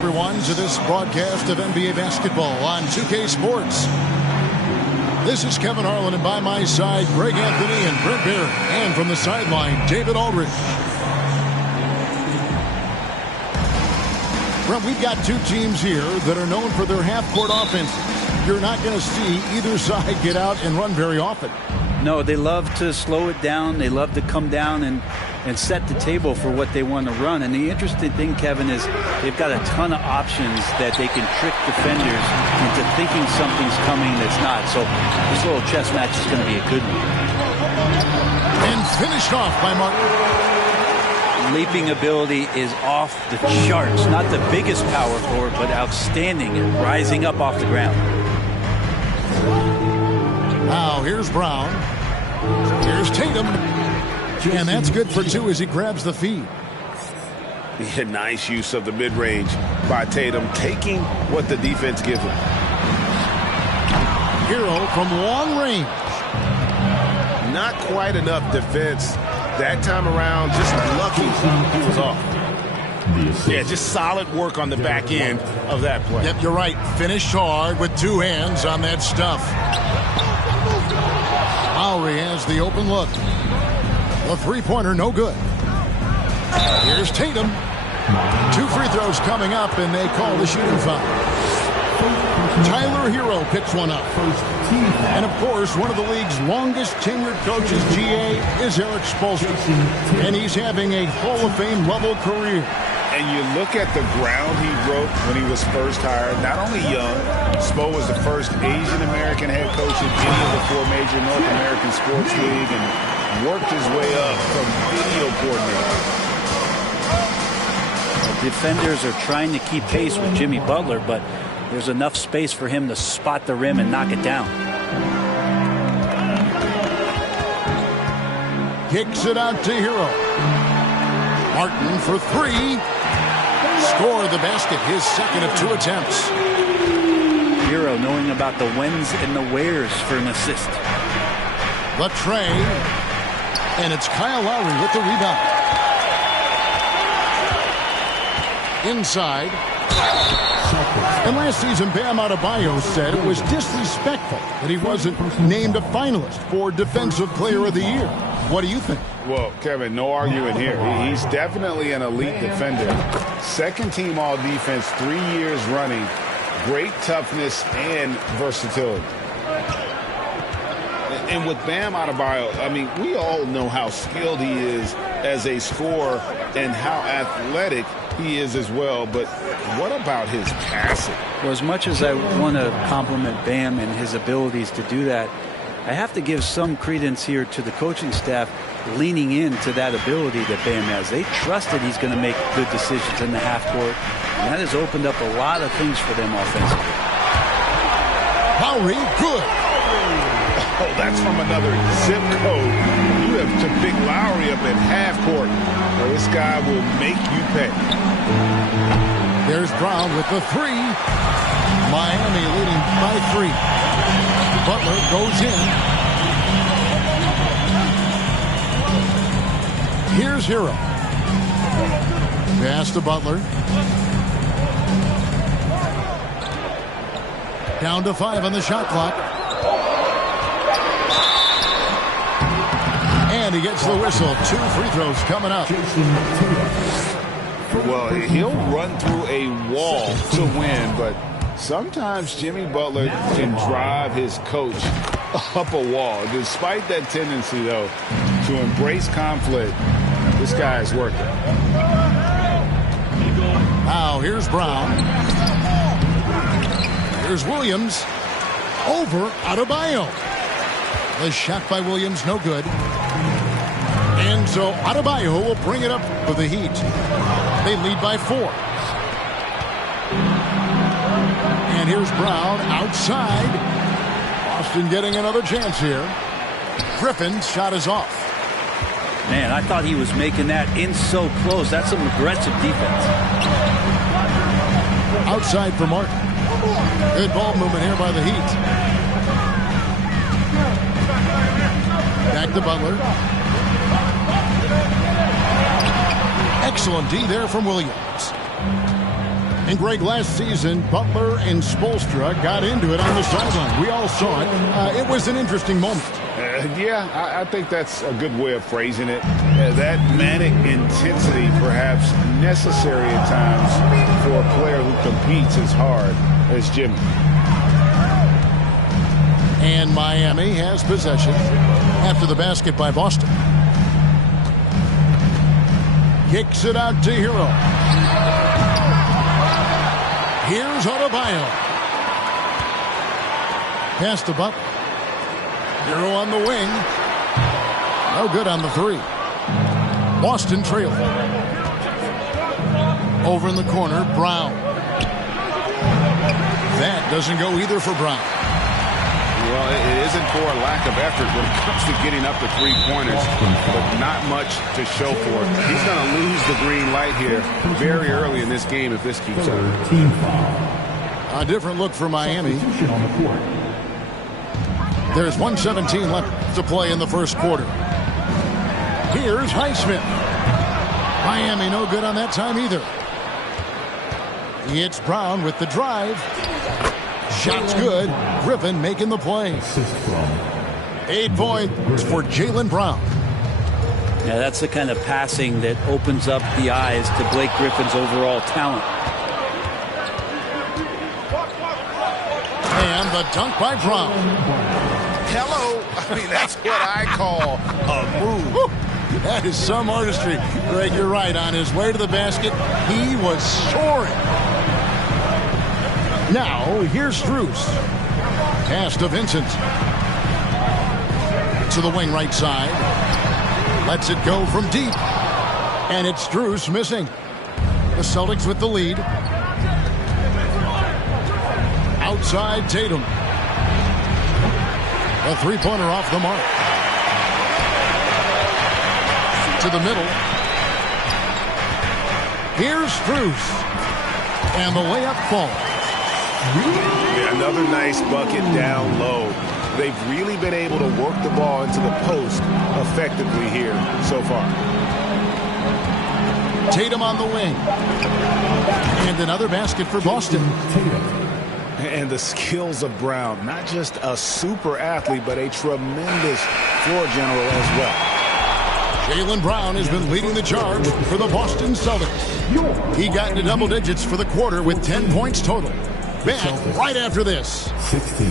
Everyone to this broadcast of NBA basketball on 2K Sports. This is Kevin Harlan, and by my side, Greg Anthony and Brent Barry. And from the sideline, David Aldridge. Brent, we've got two teams here that are known for their half-court offenses. You're not going to see either side get out and run very often. No, they love to slow it down. They love to come down and set the table for what they want to run. And the interesting thing, Kevin, is they've got a ton of options that they can trick defenders into thinking something's coming that's not. So this little chess match is going to be a good one. And finished off by Martin. Leaping ability is off the charts. Not the biggest power forward, but outstanding and rising up off the ground. Now here's Brown. Here's Tatum. And that's good for two as he grabs the feed. Yeah, nice use of the mid-range by Tatum, taking what the defense gives him. Hero from long range. Not quite enough defense that time around. Just lucky he was off. Yeah, just solid work on the back end of that play. Yep, you're right. Finished hard with two hands on that stuff. Lowry has the open look. The three-pointer, no good. Here's Tatum. Two free throws coming up, and they call the shooting foul. Tyler Hero picks one up. And, of course, one of the league's longest-tenured coaches, GA, is Eric Spoelstra. And he's having a Hall of Fame level career. And you look at the ground he broke when he was first hired. Not only young, Spo was the first Asian-American head coach in any of the four major North American sports leagues, and worked his way up from video coordinator. Defenders are trying to keep pace with Jimmy Butler, but there's enough space for him to spot the rim and knock it down. Kicks it out to Hero. Martin for three. Score the basket, his second of two attempts. Hero knowing about the whens and the wheres for an assist. The tray. And it's Kyle Lowry with the rebound. Inside. And last season, Bam Adebayo said it was disrespectful that he wasn't named a finalist for Defensive Player of the Year. What do you think? Well, Kevin, no argument here. He's definitely an elite defender. Second team all defense 3 years running. Great toughness and versatility. And with Bam Adebayo, I mean, we all know how skilled he is as a scorer and how athletic he is as well. But what about his passing? Well, as much as I want to compliment Bam and his abilities to do that, I have to give some credence here to the coaching staff leaning into that ability that Bam has. They trust that he's going to make good decisions in the half court, and that has opened up a lot of things for them offensively. Lowry, good. Oh, that's from another zip code. You have to pick Lowry up at half court. Well, this guy will make you pay. There's Brown with the three. Miami leading by 3. Butler goes in. Here's Hero. Pass to Butler. Down to 5 on the shot clock. And he gets the whistle. 2 free throws coming up. Well, he'll run through a wall to win, but sometimes Jimmy Butler can drive his coach up a wall. Despite that tendency, though, to embrace conflict, this guy is working. Now, here's Brown. Here's Williams. Over Adebayo. The shot by Williams, no good. And so Adebayo will bring it up for the Heat. They lead by 4. And here's Brown outside. Boston getting another chance here. Griffin's shot is off. Man, I thought he was making that in so close. That's some aggressive defense. Outside for Martin. Good ball movement here by the Heat. Back to Butler. Excellent D there from Williams. And Greg, last season, Butler and Spoelstra got into it on the sideline. We all saw it. It was an interesting moment. Yeah, I think that's a good way of phrasing it. That manic intensity perhaps necessary at times for a player who competes as hard as Jimmy. And Miami has possession after the basket by Boston. Kicks it out to Hero. Here's Adebayo. Pass to Butler. Hero on the wing. No good on the three. Boston trailing. Over in the corner, Brown. That doesn't go either for Brown. Well, it isn't for a lack of effort when it comes to getting up to three-pointers, but not much to show for it. He's going to lose the green light here very early in this game if this keeps up. A different look for Miami. There's 1:17 left to play in the first quarter. Here's Highsmith. Miami no good on that time either. It's Brown with the drive. Shot's good. Griffin making the play. 8 points for Jaylen Brown. Yeah, that's the kind of passing that opens up the eyes to Blake Griffin's overall talent. And the dunk by Brown. Hello. I mean, that's what I call a move. Woo. That is some artistry. Greg, you're right. On his way to the basket, he was soaring. Now, here's Strus. Pass to Vincent. To the wing right side. Lets it go from deep. And it's Strus missing. The Celtics with the lead. Outside Tatum. A three-pointer off the mark. To the middle. Here's Strus. And the layup falls. Another nice bucket down low. They've really been able to work the ball into the post effectively here so far. Tatum on the wing. And another basket for Boston. And the skills of Brown. Not just a super athlete, but a tremendous floor general as well. Jaylen Brown has been leading the charge for the Boston Celtics. He got into double digits for the quarter with 10 points total. Back right after this. 16.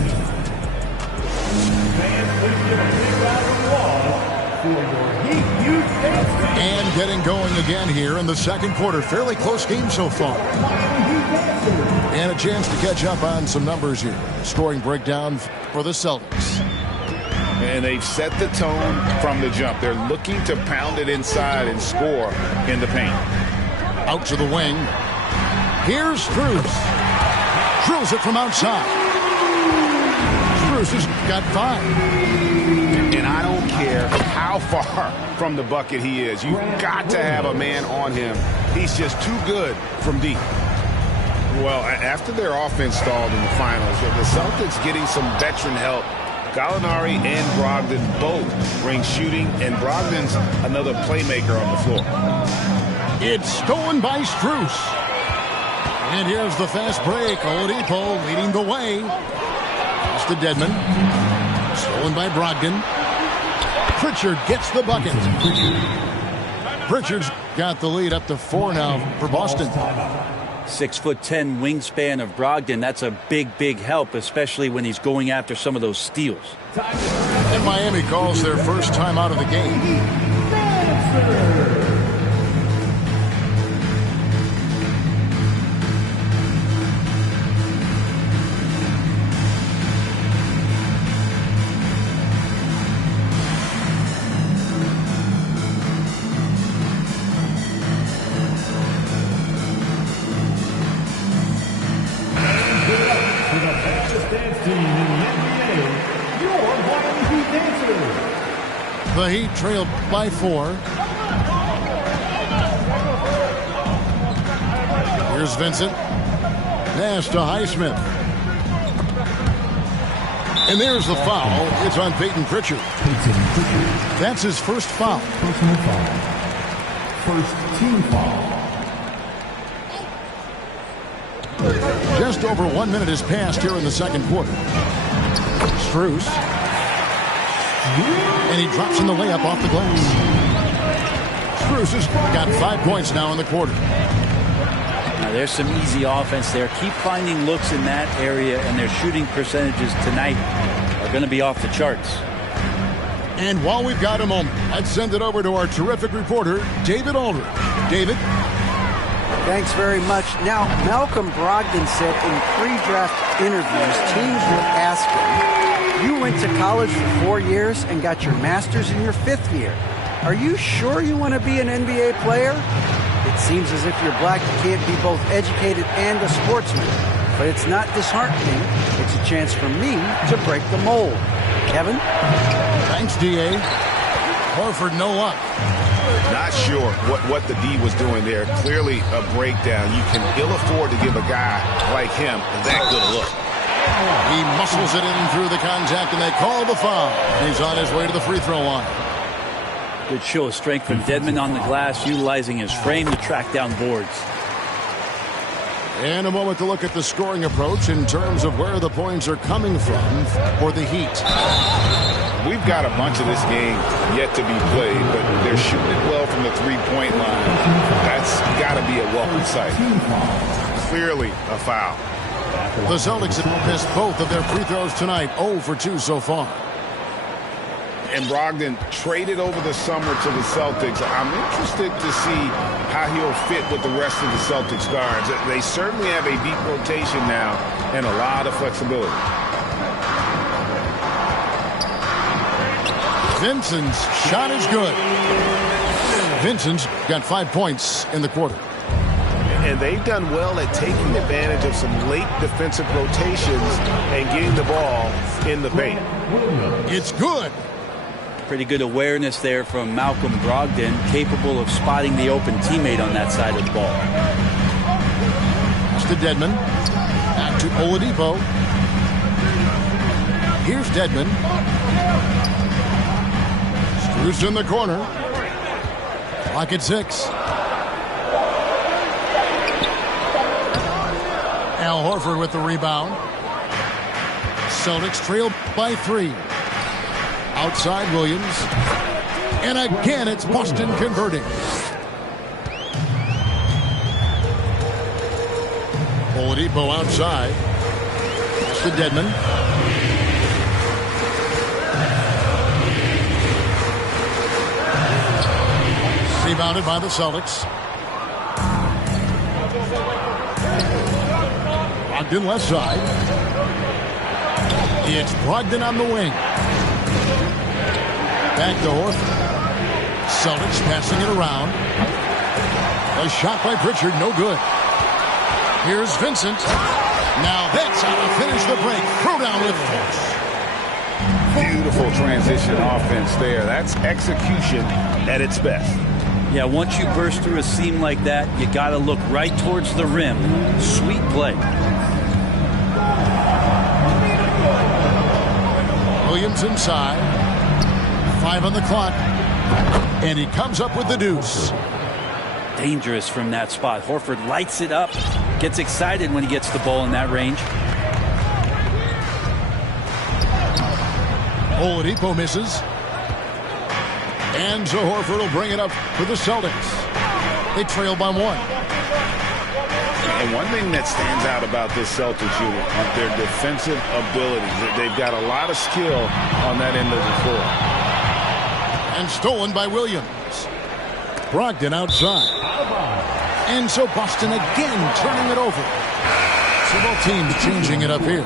And getting going again here in the second quarter. Fairly close game so far. And a chance to catch up on some numbers here. Scoring breakdown for the Celtics. And they've set the tone from the jump. They're looking to pound it inside and score in the paint. Out to the wing. Here's Strus. Drills it from outside. Strus has got 5. And I don't care how far from the bucket he is. You've got to have a man on him. He's just too good from deep. Well, after their offense stalled in the finals, the Celtics getting some veteran help. Gallinari and Brogdon both bring shooting, and Brogdon's another playmaker on the floor. It's stolen by Strus. And here's the fast break. Oladipo leading the way. Pass to Dedmon. Stolen by Brogdon. Pritchard gets the bucket. Pritchard's got the lead up to 4 now for Boston. 6'10" wingspan of Brogdon. That's a big, big help, especially when he's going after some of those steals. And Miami calls their first time out of the game. Team in the NBA, The Heat trailed by 4. Here's Vincent. Pass to Highsmith. And there's the foul. It's on Peyton Pritchard. That's his first foul. Personal foul. First team foul. Just over 1 minute has passed here in the second quarter. Strus. And he drops in the layup off the glass. Strus has got 5 points now in the quarter. Now there's some easy offense there. Keep finding looks in that area, and their shooting percentages tonight are going to be off the charts. And while we've got a moment, let's send it over to our terrific reporter, David Aldridge. David? Thanks very much. Now, Malcolm Brogdon said in pre-draft interviews, teams would ask him, you went to college for 4 years and got your master's in your 5th year. Are you sure you want to be an NBA player? It seems as if you're black, you can't be both educated and a sportsman. But it's not disheartening. It's a chance for me to break the mold. Kevin? Thanks, D.A. Horford, no luck. Not sure what the D was doing there. Clearly a breakdown. You can ill afford to give a guy like him that good a look. He muscles it in through the contact, and they call the foul. He's on his way to the free throw line. Good show of strength from Dedmon on the glass, utilizing his frame to track down boards. And a moment to look at the scoring approach in terms of where the points are coming from for the Heat. We've got a bunch of this game yet to be played, but they're shooting it well from the three-point line. That's got to be a welcome sight. Clearly a foul. The Celtics have missed both of their free throws tonight, 0 for 2 so far. And Brogdon traded over the summer to the Celtics. I'm interested to see how he'll fit with the rest of the Celtics guards. They certainly have a deep rotation now and a lot of flexibility. Vincent's shot is good. Vincent's got 5 points in the quarter. And they've done well at taking advantage of some late defensive rotations and getting the ball in the paint. It's good. Pretty good awareness there from Malcolm Brogdon, capable of spotting the open teammate on that side of the ball. It's to Dedmon. Back to Oladipo. Here's Dedmon. Strus in the corner. Clock at 6. Al Horford with the rebound. Celtics trail by 3. Outside Williams. And again, it's Boston converting. Oladipo outside. It's to Dedmon. Rebounded by the Celtics. Brogdon left side. It's Brogdon on the wing. Back to Horford. Celtics passing it around. A shot by Pritchard, no good. Here's Vincent. Now that's how to finish the break. Throw down with force. Beautiful transition offense there. That's execution at its best. Yeah, once you burst through a seam like that, you got to look right towards the rim. Sweet play. Williams inside. 5 on the clock. And he comes up with the deuce. Dangerous from that spot. Horford lights it up. Gets excited when he gets the ball in that range. Oladipo misses. And so Horford will bring it up for the Celtics. They trail by 1. And one thing that stands out about this Celtics unit is their defensive abilities. They've got a lot of skill on that end of the floor. And stolen by Williams. Brogdon outside. And so Boston again turning it over. So both teams changing it up here.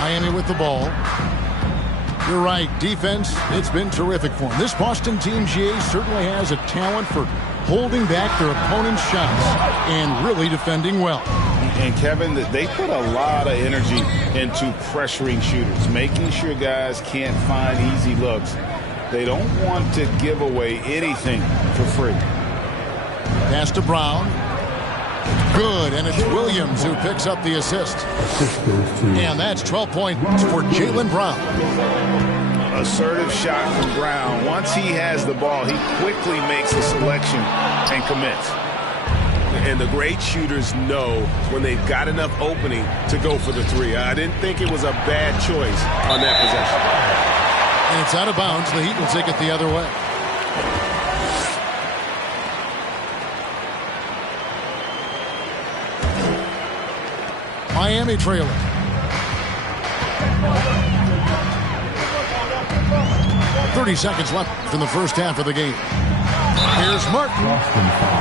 Miami with the ball. You're right, defense, it's been terrific for them. This Boston team, GA, certainly has a talent for holding back their opponent's shots and really defending well. And Kevin, they put a lot of energy into pressuring shooters, making sure guys can't find easy looks. They don't want to give away anything for free. Pass to Brown. Good, and it's Williams who picks up the assist. And that's 12 points for Jaylen Brown. Assertive shot from Brown. Once he has the ball, he quickly makes a selection and commits. And the great shooters know when they've got enough opening to go for the three. I didn't think it was a bad choice on that possession. And it's out of bounds. The Heat will take it the other way. Miami trailing. .30 seconds left in the first half of the game. Here's Martin.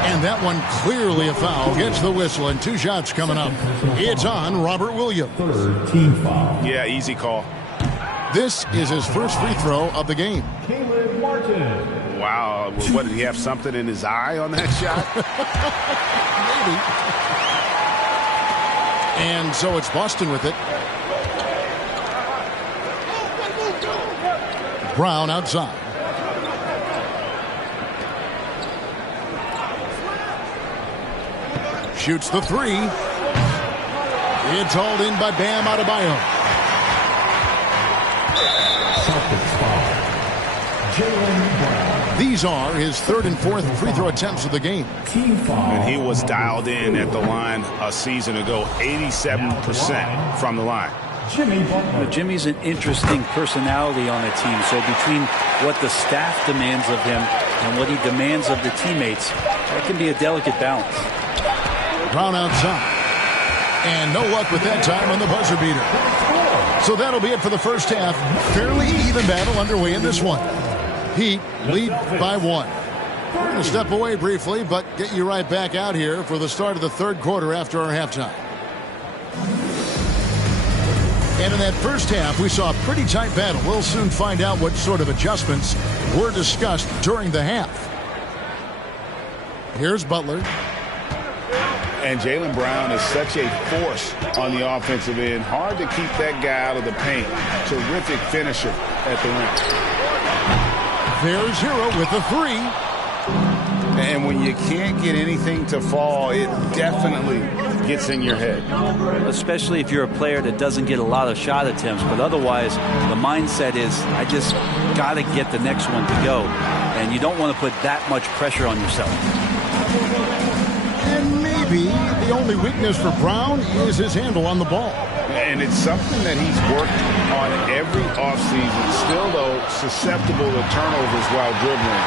And that one clearly a foul. Gets the whistle, and 2 shots coming up. It's on Robert Williams. Third team foul. Yeah, easy call. This is his first free throw of the game. Caleb Martin. Wow. What, did he have something in his eye on that shot? Maybe. And so it's Boston with it. Brown outside. Shoots the three. It's hauled in by Bam Adebayo. Celtics foul. Jaylen Brown. These are his third and fourth free throw attempts of the game. Team foul. And he was dialed in at the line a season ago, 87% from the line. Jimmy Butler. Jimmy's an interesting personality on a team. So between what the staff demands of him and what he demands of the teammates, that can be a delicate balance. Brown outside. And no luck with that time on the buzzer beater. So that'll be it for the first half. Fairly even battle underway in this one. Heat lead by 1. We're going to step away briefly, but get you right back out here for the start of the third quarter after our halftime. And in that first half, we saw a pretty tight battle. We'll soon find out what sort of adjustments were discussed during the half. Here's Butler. And Jaylen Brown is such a force on the offensive end. Hard to keep that guy out of the paint. Terrific finisher at the rim. There's Hero with a three. And when you can't get anything to fall, it definitely gets in your head. Especially if you're a player that doesn't get a lot of shot attempts. But otherwise, the mindset is, I just got to get the next one to go. And you don't want to put that much pressure on yourself. And maybe the only weakness for Brown is his handle on the ball. And it's something that he's worked on every offseason. Still, though, susceptible to turnovers while dribbling.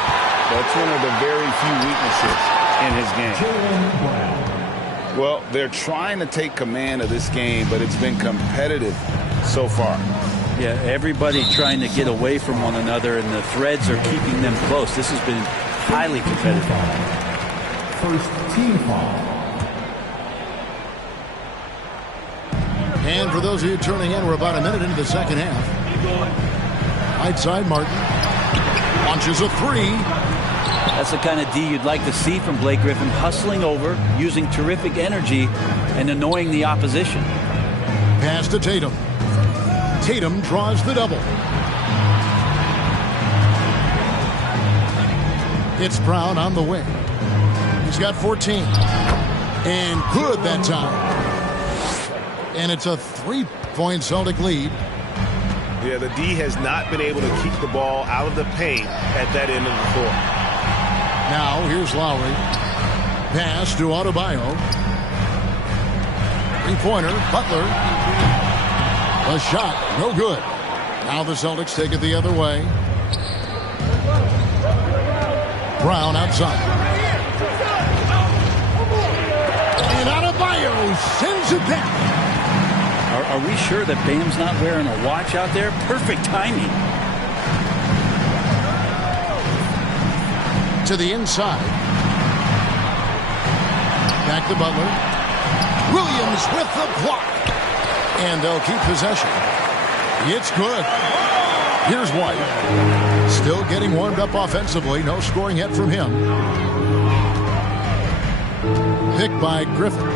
That's one of the very few weaknesses in his game. Jaylen Brown. Well, they're trying to take command of this game, but it's been competitive so far. Yeah, everybody trying to get away from one another, and the threads are keeping them close. This has been highly competitive. First team foul. And for those of you turning in, we're about a minute into the second half. Right side, Martin launches a three. That's the kind of D you'd like to see from Blake Griffin, hustling over, using terrific energy, and annoying the opposition. Pass to Tatum. Tatum draws the double. It's Brown on the wing. He's got 14. And good that time. And it's a 3-point Celtic lead. Yeah, the D has not been able to keep the ball out of the paint at that end of the floor. Now, here's Lowry. Pass to Adebayo. Three-pointer, Butler. A shot, no good. Now the Celtics take it the other way. Brown outside. And Adebayo sends it back. Are we sure that Bam's not wearing a watch out there? Perfect timing. To the inside. Back to Butler. Williams with the block. And they'll keep possession. It's good. Here's White. Still getting warmed up offensively. No scoring yet from him. Picked by Griffin.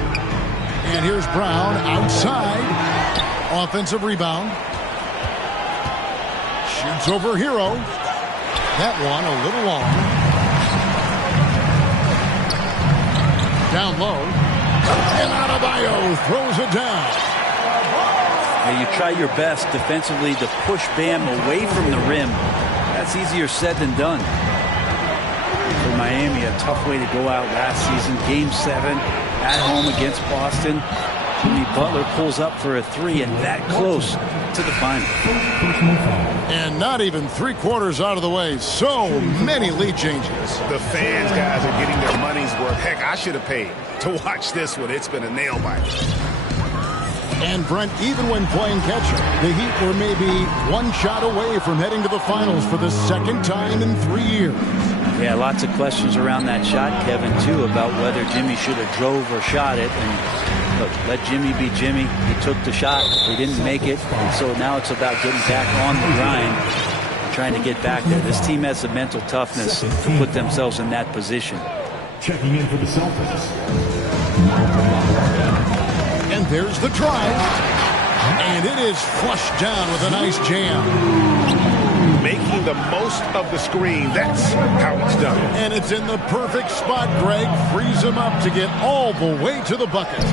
And here's Brown outside. Offensive rebound. Shoots over Hero. That one a little long. Down low. And Adebayo throws it down. Yeah, you try your best defensively to push Bam away from the rim. That's easier said than done. For Miami, a tough way to go out last season. Game 7 at home against Boston. Jimmy Butler pulls up for a 3 and that close to the final. And not even 3/4 out of the way. So many lead changes. The fans, guys, are getting their money's worth. Heck, I should have paid to watch this one. It's been a nail biter. And Brent, even when playing catcher, the Heat were maybe one shot away from heading to the finals for the second time in 3 years. Yeah, lots of questions around that shot, Kevin, too, about whether Jimmy should have drove or shot it. And look, let Jimmy be Jimmy. He took the shot. He didn't make it. And so now it's about getting back on the grind and trying to get back there. This team has the mental toughness to put themselves in that position. Checking in for the Celtics. And there's the drive. And it is flushed down with a nice jam. Making the most of the screen. That's how it's done. And it's in the perfect spot. Greg frees him up to get all the way to the bucket.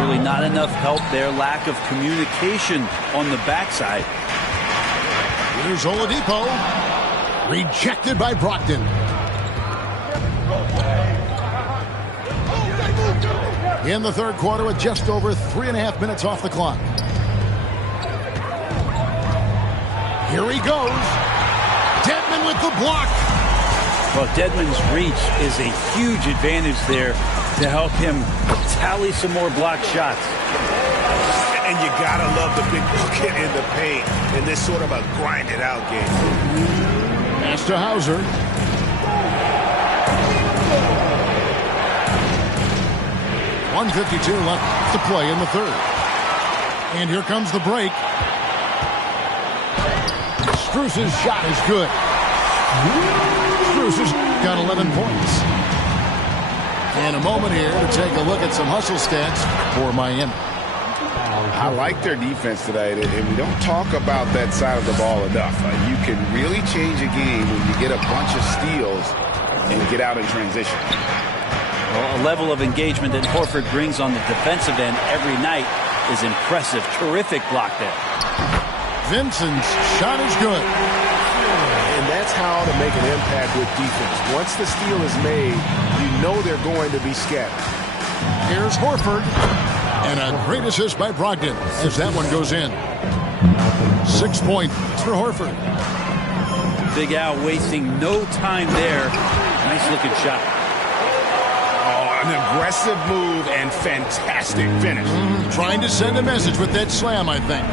Really not enough help there. Lack of communication on the backside. Here's Oladipo. Rejected by Brogdon. In the third quarter with just over 3.5 minutes off the clock. Here he goes. Dedmon with the block. Well, Dedmon's reach is a huge advantage there to help him tally some more blocked shots. And you gotta love the big bucket in the paint in this sort of a grinded out game. Pass to Hauser. .152 left to play in the third. And here comes the break. Strus's shot is good. Strus has got 11 points. And a moment here to take a look at some hustle stats for Miami. I like their defense today, and we don't talk about that side of the ball enough. You can really change a game when you get a bunch of steals and get out in transition. Well, a level of engagement that Horford brings on the defensive end every night is impressive. Terrific block there. Vincent's shot is good. And that's how to make an impact with defense. Once the steal is made, you know they're going to be scattered. Here's Horford. And a great assist by Brogdon as that one goes in. 6 points for Horford. Big Al wasting no time there. Nice looking shot. An aggressive move and fantastic finish. Trying to send a message with that slam, I think.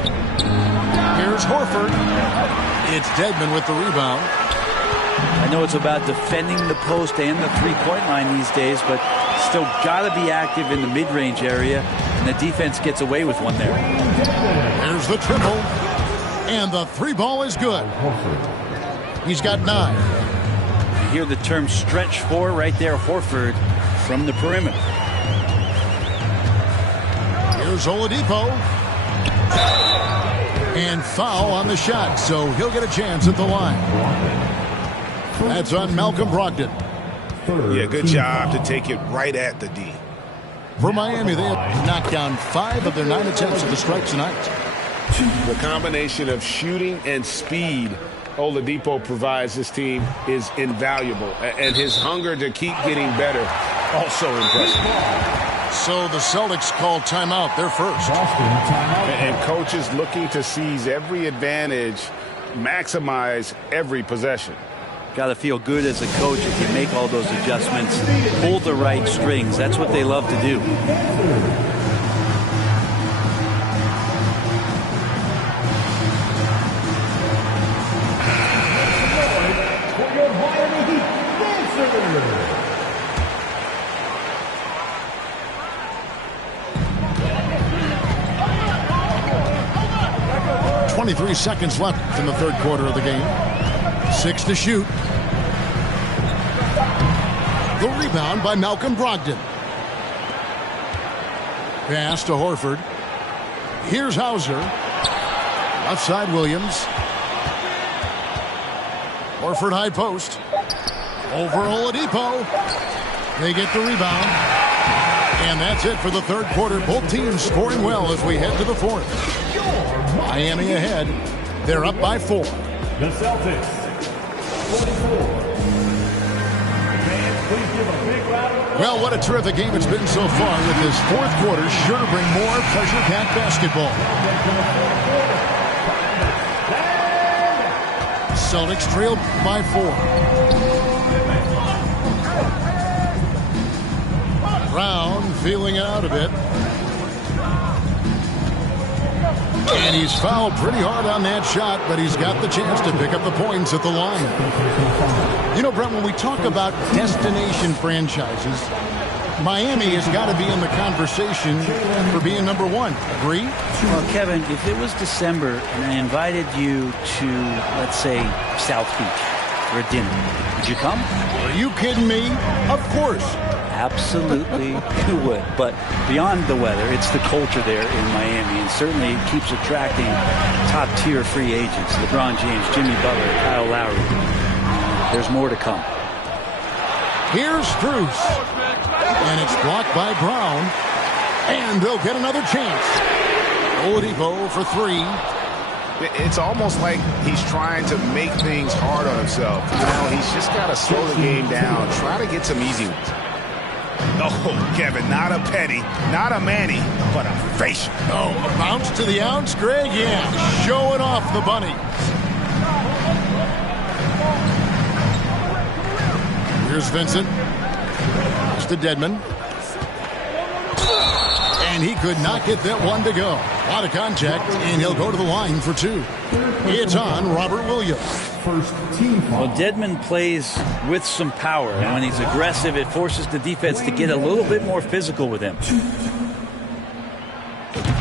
Here's Horford. It's Dedmon with the rebound. I know it's about defending the post and the three-point line these days, but still got to be active in the mid-range area, and the defense gets away with one there. There's the triple, and the three ball is good. He's got 9. You hear the term stretch 4 right there, Horford from the perimeter. Here's Oladipo. And foul on the shot, so he'll get a chance at the line. That's on Malcolm Brogdon. Yeah, good job to take it right at the D. For Miami, they have knocked down 5 of their 9 attempts at the stripe tonight. The combination of shooting and speed Oladipo provides this team is invaluable. And his hunger to keep getting better, also impressive. So the Celtics call timeout, their first. And coaches looking to seize every advantage, maximize every possession. Got to feel good as a coach if you make all those adjustments, pull the right strings. That's what they love to do. .23 seconds left in the third quarter of the game. 6 to shoot. The rebound by Malcolm Brogdon. Pass to Horford. Here's Hauser. Left side, Williams. Horford high post. Over Oladipo. They get the rebound. And that's it for the third quarter. Both teams scoring well as we head to the fourth. Miami ahead. They're up by 4. The Celtics, 44. Please give a big round of applause. Well, what a terrific game it's been so far, with this fourth quarter sure to bring more pressure-packed basketball. Celtics trail by 4. Brown feeling it out a bit. And he's fouled pretty hard on that shot, but he's got the chance to pick up the points at the line. You know, Brent, when we talk about destination franchises, Miami has got to be in the conversation for being number 1. Agree? Well, Kevin, if it was December and I invited you to, let's say, South Beach for a dinner, would you come? Are you kidding me? Of course. Absolutely, you would. But beyond the weather, it's the culture there in Miami, and certainly it keeps attracting top-tier free agents. LeBron James, Jimmy Butler, Kyle Lowry. There's more to come. Here's Strus. And it's blocked by Brown. And they'll get another chance. Oladipo for 3. It's almost like he's trying to make things hard on himself. You know, he's just got to slow the game down, try to get some easy ones. Oh, Kevin, not a penny, not a Manny, but a facial. Oh, a bounce to the ounce, Greg? Yeah, showing off the bunny. Here's Vincent. It's to Dedmon. And he could not get that one to go. A lot of contact, and he'll go to the line for 2. It's on Robert Williams. First team foul. Well, Dedmon plays with some power, and when he's aggressive, it forces the defense to get a little bit more physical with him.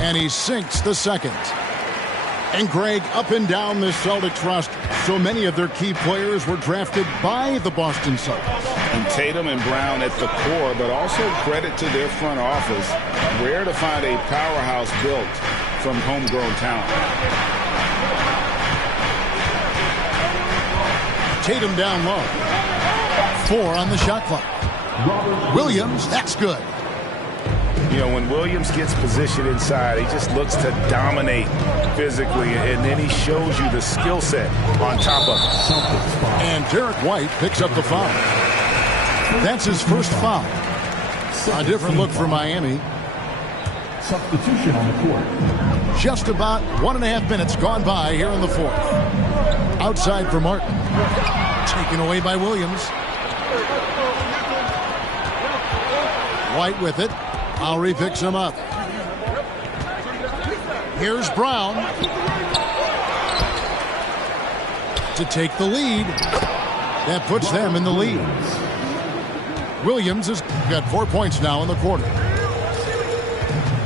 And he sinks the second. And Greg, up and down this Celtics roster, so many of their key players were drafted by the Boston Celtics. And Tatum and Brown at the core, but also credit to their front office. Rare to find a powerhouse built from homegrown talent. Tatum down low. 4 on the shot clock. Williams, that's good. You know, when Williams gets positioned inside, he just looks to dominate physically, and then he shows you the skill set on top of it. And Derek White picks up the foul. That's his first foul. A different look for Miami. Substitution on the court. Just about 1.5 minutes gone by here in the fourth. Outside for Martin. Taken away by Williams. White with it. Lowry picks him up. Here's Brown to take the lead. That puts them in the lead. Williams has got 4 points now in the quarter.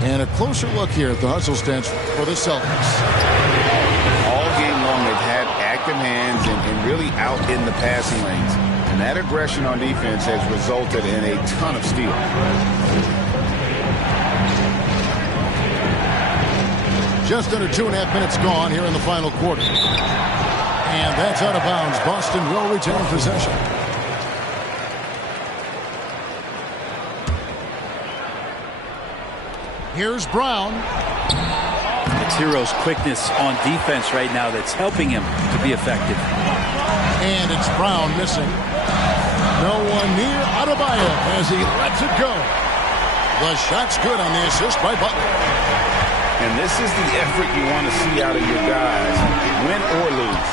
And a closer look here at the hustle stance for the Celtics. All game long, they've had active hands and really out in the passing lanes. And that aggression on defense has resulted in a ton of steals. Just under 2.5 minutes gone here in the final quarter. And that's out of bounds. Boston will retain possession. Here's Brown. It's Hero's quickness on defense right now that's helping him to be effective. And it's Brown missing. No one near Adebayo as he lets it go. The shot's good on the assist by Butler. And this is the effort you want to see out of your guys, win or lose.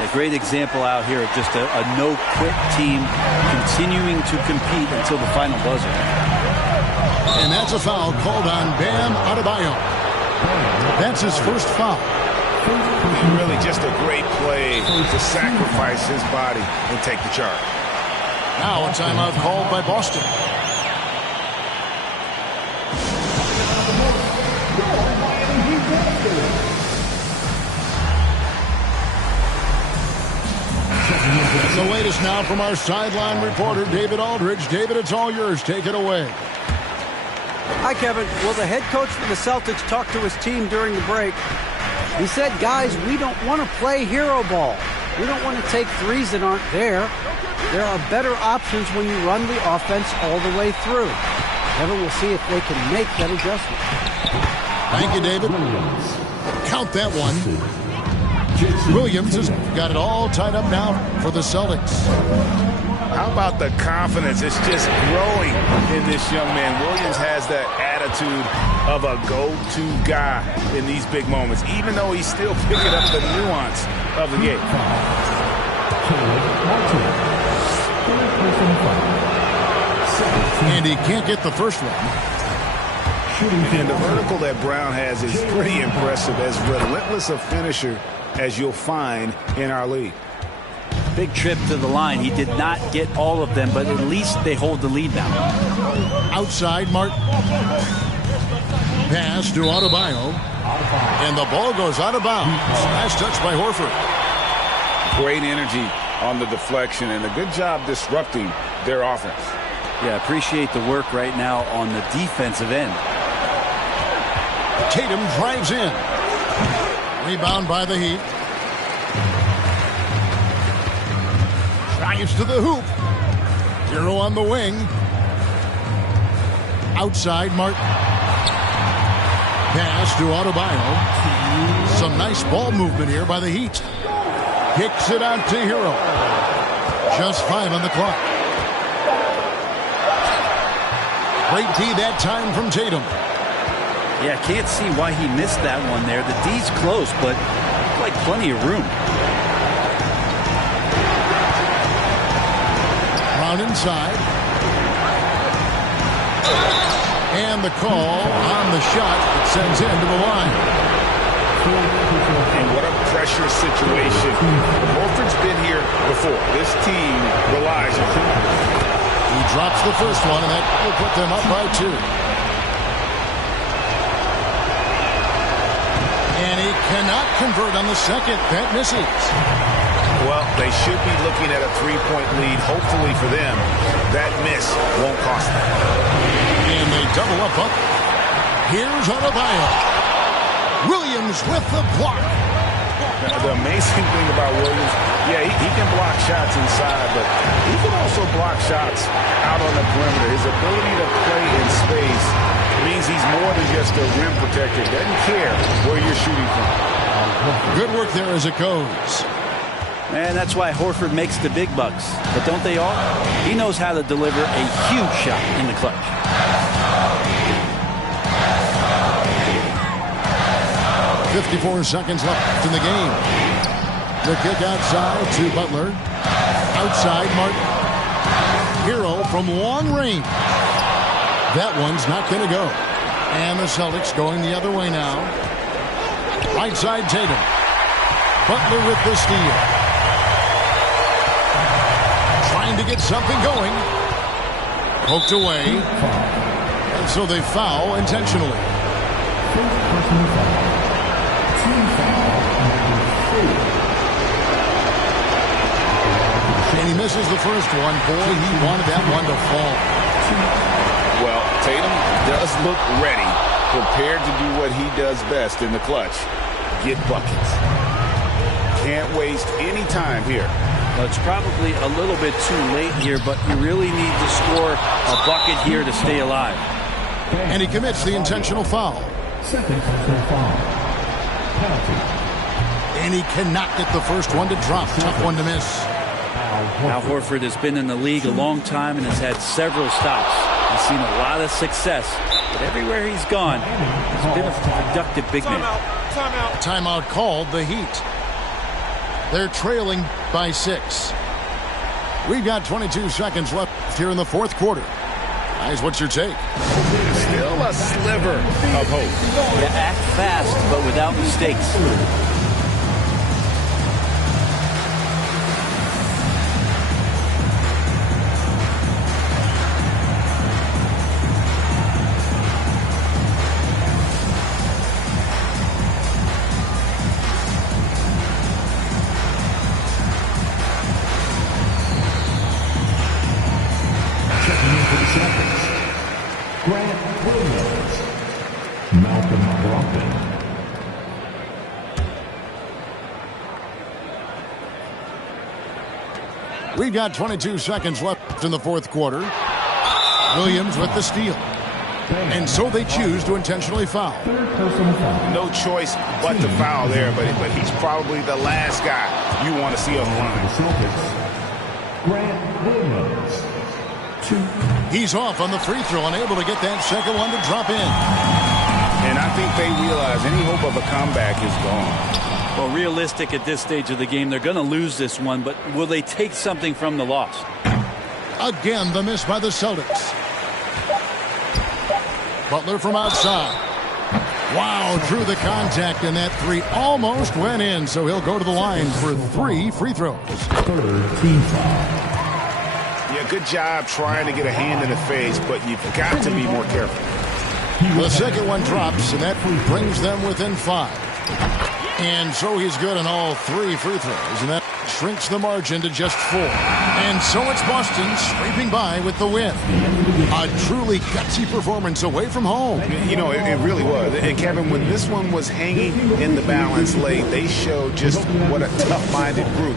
A great example out here of just a no-quit team continuing to compete until the final buzzer. And that's a foul called on Bam Adebayo. That's his first foul. Really just a great play to sacrifice his body and take the charge. Now a timeout called by Boston. And the latest now from our sideline reporter, David Aldridge. David, it's all yours. Take it away. Hi, Kevin. Well, the head coach for the Celtics talked to his team during the break. He said, guys, we don't want to play hero ball. We don't want to take threes that aren't there. There are better options when you run the offense all the way through. Kevin, we'll see if they can make that adjustment. Thank you, David. Count that one. Williams has got it all tied up now for the Celtics. How about the confidence? It's just growing in this young man. Williams has that attitude of a go-to guy in these big moments, even though he's still picking up the nuance of the game. And he can't get the first one. And the vertical that Brown has is pretty impressive, as relentless a finisher as you'll find in our league. Big trip to the line. He did not get all of them, but at least they hold the lead now. Outside, Martin. Pass to Adebayo. And the ball goes out of bounds. Last touch by Horford. Great energy on the deflection and a good job disrupting their offense. Yeah, appreciate the work right now on the defensive end. Tatum drives in. Rebound by the Heat. Drives to the hoop. Hero on the wing. Outside, Martin. Pass to Adebayo. Some nice ball movement here by the Heat. Kicks it out to Hero. Just 5 on the clock. Great D that time from Tatum. Yeah, can't see why he missed that one there. The D's close, but like plenty of room. Brown inside. And the call on the shot that sends him to the line. And what a pressure situation. Horford's been here before. This team relies on him. He drops the first one, and that will put them up by 2. And he cannot convert on the second. That misses. Well, they should be looking at a 3-point lead. Hopefully for them, that miss won't cost them. And they double up. Here's Adebayo. Williams with the block. The amazing thing about Williams, yeah, he can block shots inside, but he can also block shots out on the perimeter. His ability to play in space means he's more than just a rim protector. Doesn't care where you're shooting from. Good work there as it goes. And that's why Horford makes the big bucks. But don't they all? He knows how to deliver a huge shot in the clutch. 54 seconds left in the game. The kick outside to Butler. Outside, Martin. Hero from long range. That one's not going to go. And the Celtics going the other way now. Right side, Tatum. Butler with the steal. Trying to get something going. Poked away. And so they foul intentionally. And he misses the first one. Boy, he wanted that one to fall. Well, Tatum does look ready, prepared to do what he does best in the clutch. Get buckets. Can't waste any time here. Well, it's probably a little bit too late here, but you really need to score a bucket here to stay alive. And he commits the intentional foul. Second personal foul. Penalty. And he cannot get the first one to drop. Tough one to miss. Al Horford has been in the league a long time and has had several stops. He's seen a lot of success, but everywhere he's gone, he's been a productive big man. Timeout called the Heat. They're trailing by 6. We've got 22 seconds left here in the fourth quarter. Guys, what's your take? Still a sliver of hope. Yeah, act fast, but without mistakes. Grant Williams. Malcolm Brogdon. We've got 22 seconds left in the fourth quarter. Williams with the steal. And so they choose to intentionally foul. Third personal foul. No choice but to foul there, but he's probably the last guy you want to see on the The line. Celtics, Grant Williams. 2. He's off on the free throw, unable to get that second one to drop in. And I think they realize any hope of a comeback is gone. Well, realistic at this stage of the game, they're going to lose this one, but will they take something from the loss? Again, the miss by the Celtics. Butler from outside. Wow, through the contact, and that three almost went in, so he'll go to the line for 3 free throws. Third team foul. Yeah, good job trying to get a hand in the face, but you've got to be more careful. The second one drops, and that brings them within 5. And so he's good on all 3 free throws, and that shrinks the margin to just 4. And so it's Boston scraping by with the win. A truly gutsy performance away from home. You know, it really was. And Kevin, when this one was hanging in the balance late, they showed just what a tough-minded group.